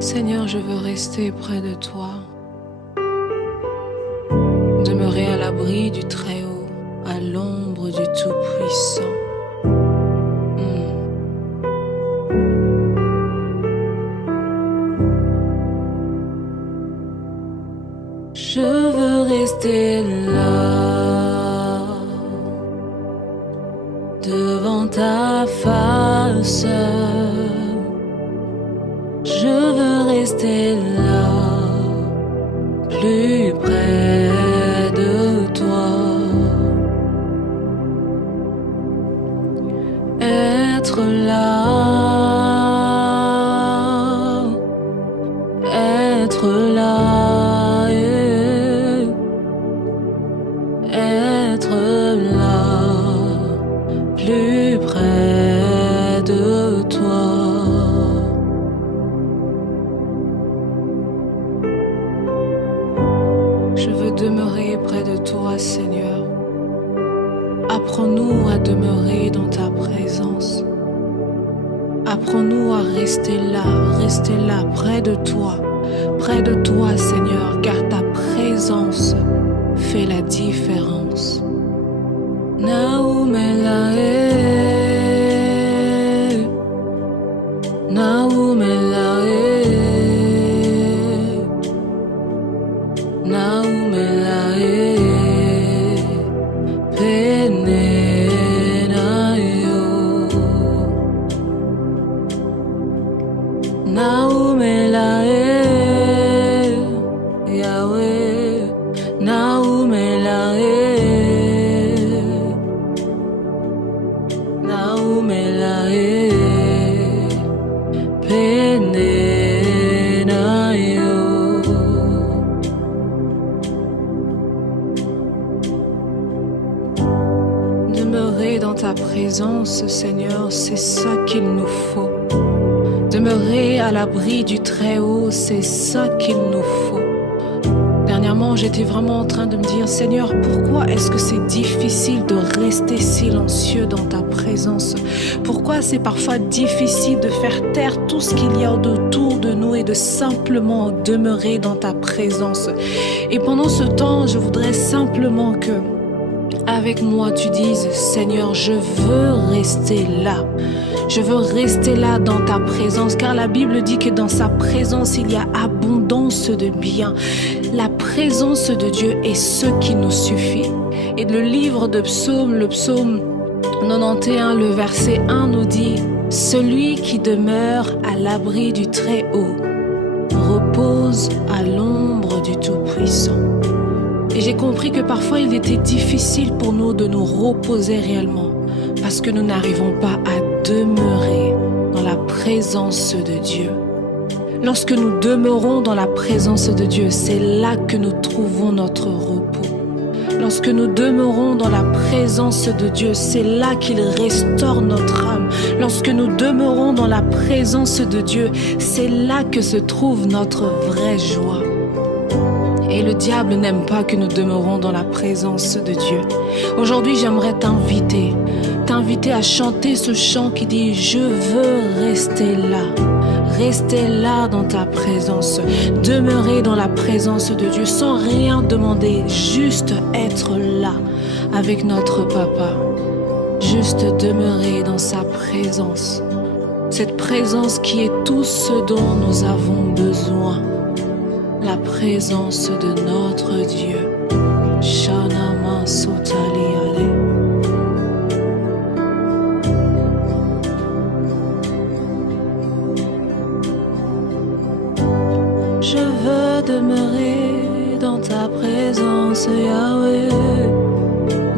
Seigneur, je veux rester près de toi, demeurer à l'abri du Très-Haut, à l'ombre du Tout-Puissant. Je veux rester là, devant ta face. Je veux rester là, plus près de toi. Être là, être là, être là, plus près de toi. Je veux demeurer près de toi, Seigneur. Apprends-nous à demeurer dans ta présence. Apprends-nous à rester là, près de toi, Seigneur, car ta présence fait la différence. Naumelae, Naumelae, Naumelae, Penenayo, Naumelae, Yahweh, Naumelae, Naumelae, Penenayo. Demeurer dans ta présence, Seigneur, c'est ça qu'il nous faut. Demeurer à l'abri du Très-Haut, c'est ça qu'il nous faut. Dernièrement, j'étais vraiment en train de me dire, Seigneur, pourquoi est-ce que c'est difficile de rester silencieux dans ta présence? Pourquoi c'est parfois difficile de faire taire tout ce qu'il y a autour de nous et de simplement demeurer dans ta présence? Et pendant ce temps, je voudrais simplement que, avec moi, tu dises, Seigneur, je veux rester là. Je veux rester là dans ta présence, car la Bible dit que dans sa présence, il y a abondance de bien. La présence de Dieu est ce qui nous suffit. Et le livre de Psaume, le psaume 91, le verset 1 nous dit « Celui qui demeure à l'abri du Très-Haut repose à l'ombre du Tout-Puissant. » Et j'ai compris que parfois il était difficile pour nous de nous reposer réellement, parce que nous n'arrivons pas à demeurer dans la présence de Dieu. Lorsque nous demeurons dans la présence de Dieu, c'est là que nous trouvons notre repos. Lorsque nous demeurons dans la présence de Dieu, c'est là qu'il restaure notre âme. Lorsque nous demeurons dans la présence de Dieu, c'est là que se trouve notre vraie joie. Et le diable n'aime pas que nous demeurons dans la présence de Dieu. Aujourd'hui, j'aimerais t'inviter à chanter ce chant qui dit « Je veux rester là dans ta présence, demeurer dans la présence de Dieu sans rien demander, juste être là avec notre Papa, juste demeurer dans sa présence, cette présence qui est tout ce dont nous avons besoin. La présence de notre Dieu. Shanama Sotali Ale. Je veux demeurer dans ta présence, Yahweh,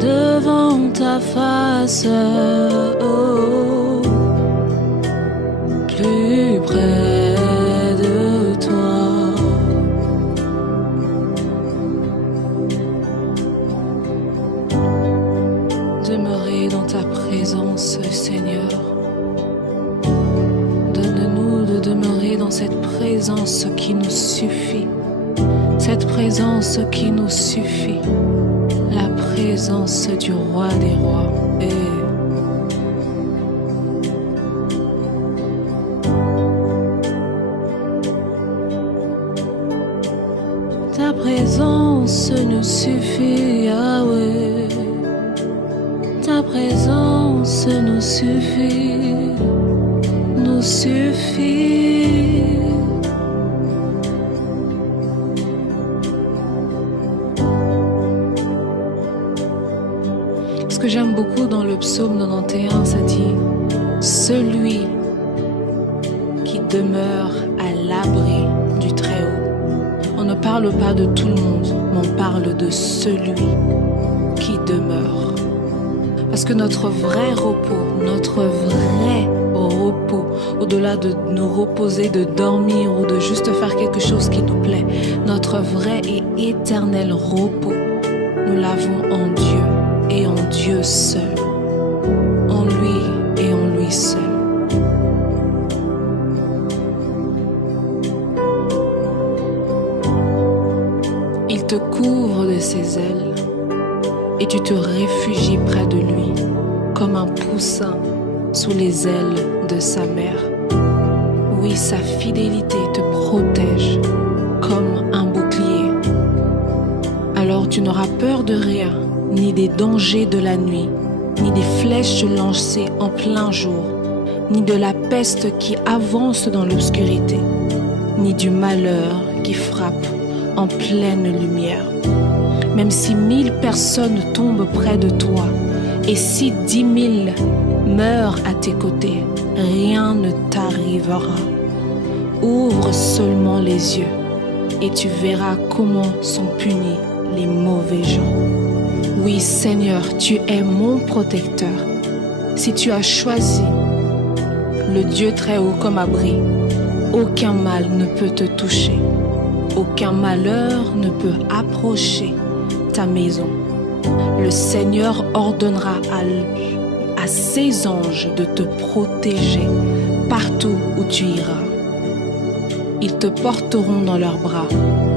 devant ta face, oh, plus près de toi. Demeurer dans ta présence, Seigneur. Donne-nous de demeurer dans cette présence qui nous suffit. Cette présence qui nous suffit. La présence du Roi des Rois. présence nous suffit, Yahweh. Ta présence nous suffit, nous suffit. Ce que j'aime beaucoup dans le psaume 91, ça dit « Celui qui demeure à l'abri du Très-Haut ». On ne parle pas de tout le monde, mais on parle de celui qui demeure. Parce que notre vrai repos, au-delà de nous reposer, de dormir ou de juste faire quelque chose qui nous plaît, notre vrai et éternel repos, nous l'avons en Dieu et en Dieu seul, en lui et en lui seul. Il te couvre de ses ailes et tu te réfugies près de lui comme un poussin sous les ailes de sa mère. Oui, sa fidélité te protège comme un bouclier. Alors tu n'auras peur de rien, ni des dangers de la nuit, ni des flèches lancées en plein jour, ni de la peste qui avance dans l'obscurité, ni du malheur qui frappe en pleine lumière. Même si 1000 personnes tombent près de toi, et si 10 000 meurent à tes côtés, rien ne t'arrivera. Ouvre seulement les yeux, et tu verras comment sont punis les mauvais gens. Oui, Seigneur, tu es mon protecteur. Si tu as choisi le Dieu très haut comme abri, aucun mal ne peut te toucher. Aucun malheur ne peut approcher ta maison. Le Seigneur ordonnera à ses anges de te protéger partout où tu iras. Ils te porteront dans leurs bras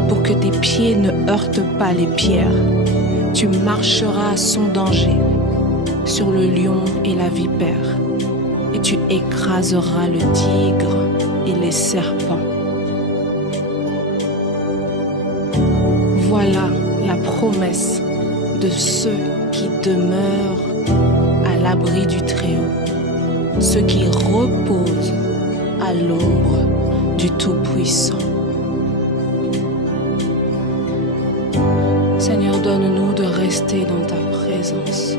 pour que tes pieds ne heurtent pas les pierres. Tu marcheras sans danger sur le lion et la vipère, et tu écraseras le tigre et les serpents. Voilà la promesse de ceux qui demeurent à l'abri du Très-Haut, ceux qui reposent à l'ombre du Tout-Puissant. Seigneur, donne-nous de rester dans ta présence,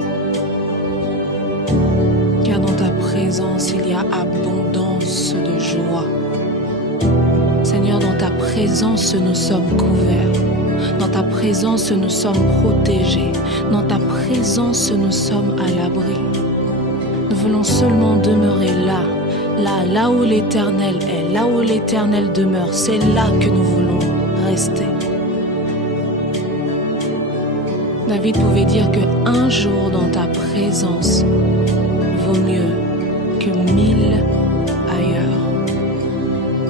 car dans ta présence il y a abondance de joie. Seigneur, dans ta présence nous sommes couverts. Dans ta présence, nous sommes protégés. Dans ta présence, nous sommes à l'abri. Nous voulons seulement demeurer là où l'Éternel est, là où l'Éternel demeure. C'est là que nous voulons rester. David pouvait dire qu'un jour dans ta présence vaut mieux que 1000 ailleurs.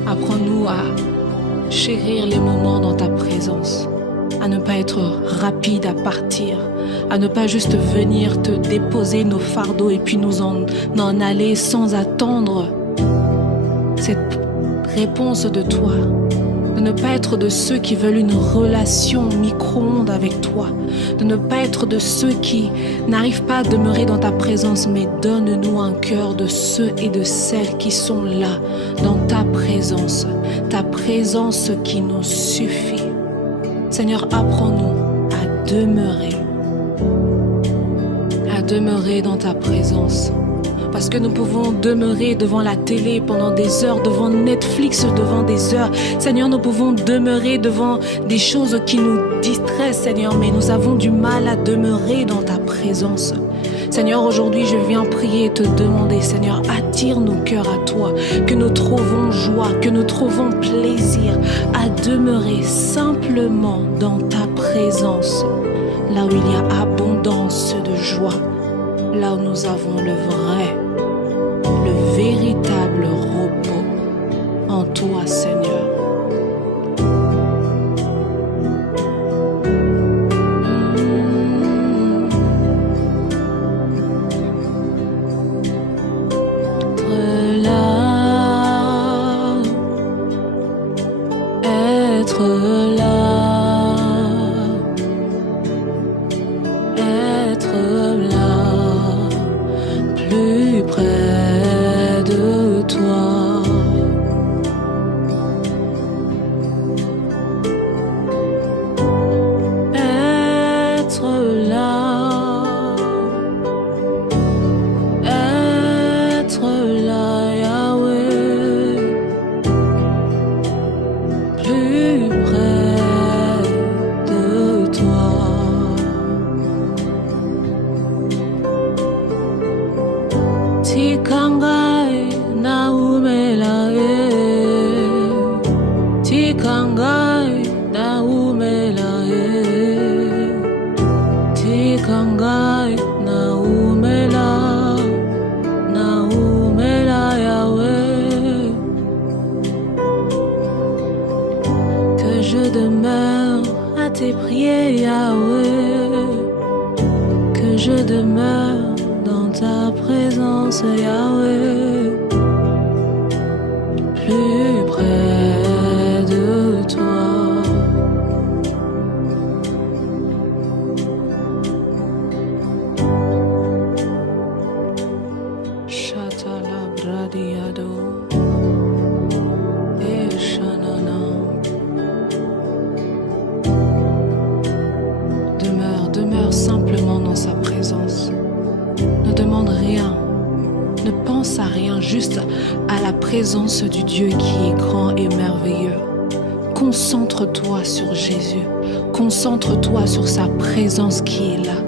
Apprends-nous à chérir les moments dans ta présence, à ne pas être rapide à partir, à ne pas juste venir te déposer nos fardeaux et puis nous en aller sans attendre cette réponse de toi. De ne pas être de ceux qui veulent une relation micro-ondes avec toi. De ne pas être de ceux qui n'arrivent pas à demeurer dans ta présence, mais donne-nous un cœur de ceux et de celles qui sont là, dans ta présence qui nous suffit. Seigneur, apprends-nous à demeurer dans ta présence. Parce que nous pouvons demeurer devant la télé pendant des heures, devant Netflix devant des heures. Seigneur, nous pouvons demeurer devant des choses qui nous distraient, Seigneur, mais nous avons du mal à demeurer dans ta présence. Seigneur, aujourd'hui, je viens prier et te demander, Seigneur, attire nos cœurs à toi, que nous trouvons joie, que nous trouvons plaisir à demeurer simplement dans ta présence, là où il y a abondance de joie, là où nous avons le véritable repos en toi, Seigneur. Être là, toi. Être là, Yahweh, plus près de toi. Tikangai na umelae, tikangai na umelae, tikangai na umela Yahweh. Que je demeure à tes prières Yahweh, que je demeure dans ta présence Yahweh, plus près de toi. Shatala bradiado et shanana. Demeure simplement dans sa présence. Ne demande rien, ne pense à rien, juste à la présence du Dieu qui est grand et merveilleux. Concentre-toi sur Jésus, concentre-toi sur sa présence qui est là,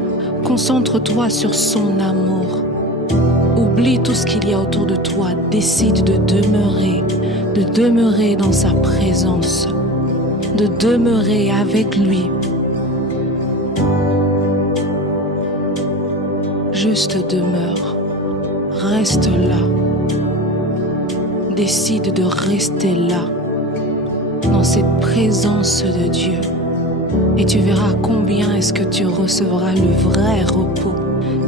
concentre-toi sur son amour. Oublie tout ce qu'il y a autour de toi, décide de demeurer dans sa présence, de demeurer avec lui. Juste demeure, reste là, décide de rester là, dans cette présence de Dieu. Et tu verras combien est-ce que tu recevras le vrai repos,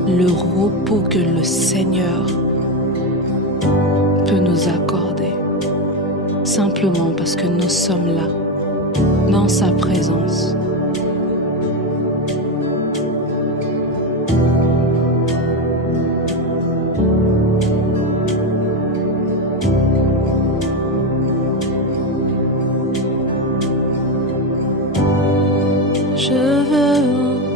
le repos que le Seigneur peut nous accorder. Simplement parce que nous sommes là, dans sa présence. Je veux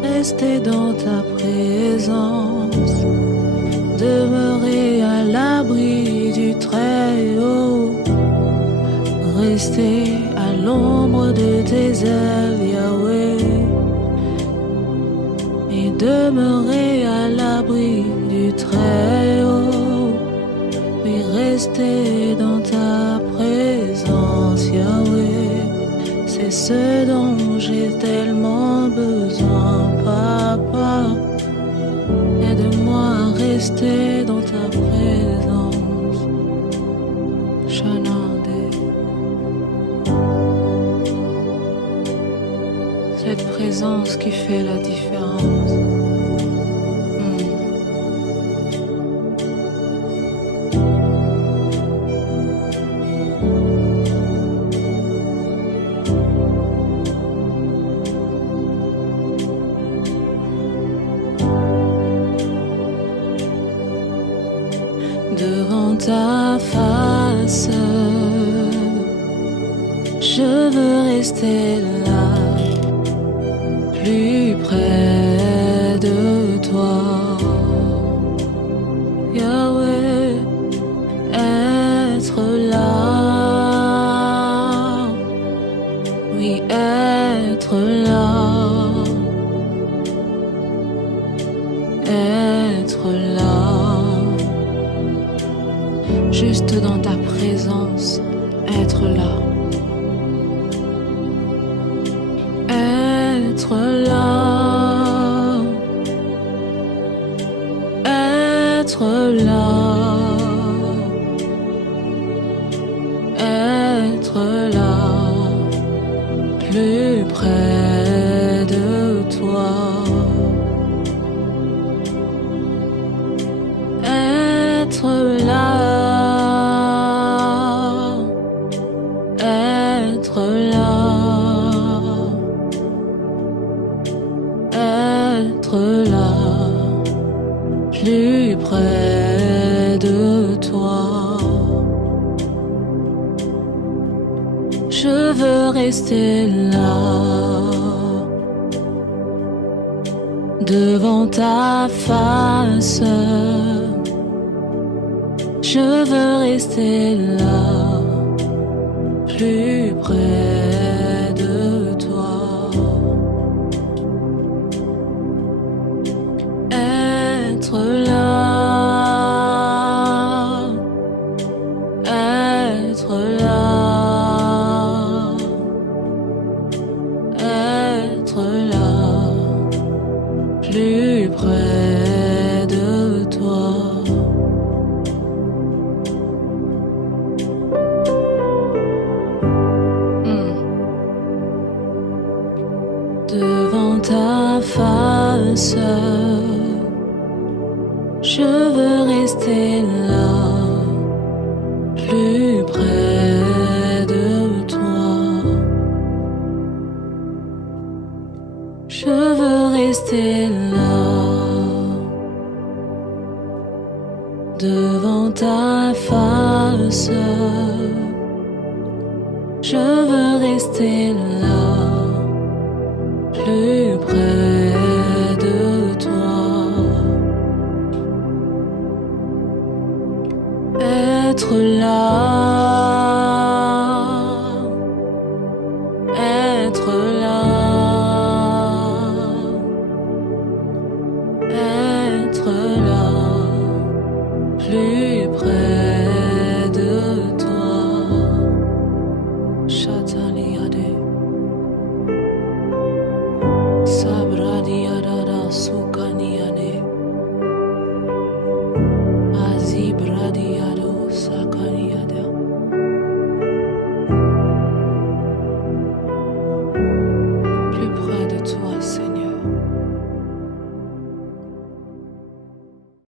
rester dans ta présence, demeurer à l'abri du Très-Haut, rester à l'ombre de tes ailes, Yahweh, et demeurer à l'abri du Très-Haut, et rester dans ta présence, Yahweh. C'est ce dont j'ai tellement besoin, Papa. Aide-moi à rester dans ta présence. Shanade. Cette présence qui fait la différence. Devant ta face, je veux rester là, plus près de toi. Yahweh, être là, oui, être là, être là. Juste dans ta présence, être là. Être là. Être là. Être là. Plus près de toi. Être là. Être là, être là, plus près de toi. Je veux rester là, devant ta face. Je veux rester là, plus près de toi. Être là, être là, être là, plus près de toi. Devant ta face, je veux rester là, plus près de toi. Je veux rester là, devant ta face. Je veux rester là, plus près de toi. Être là,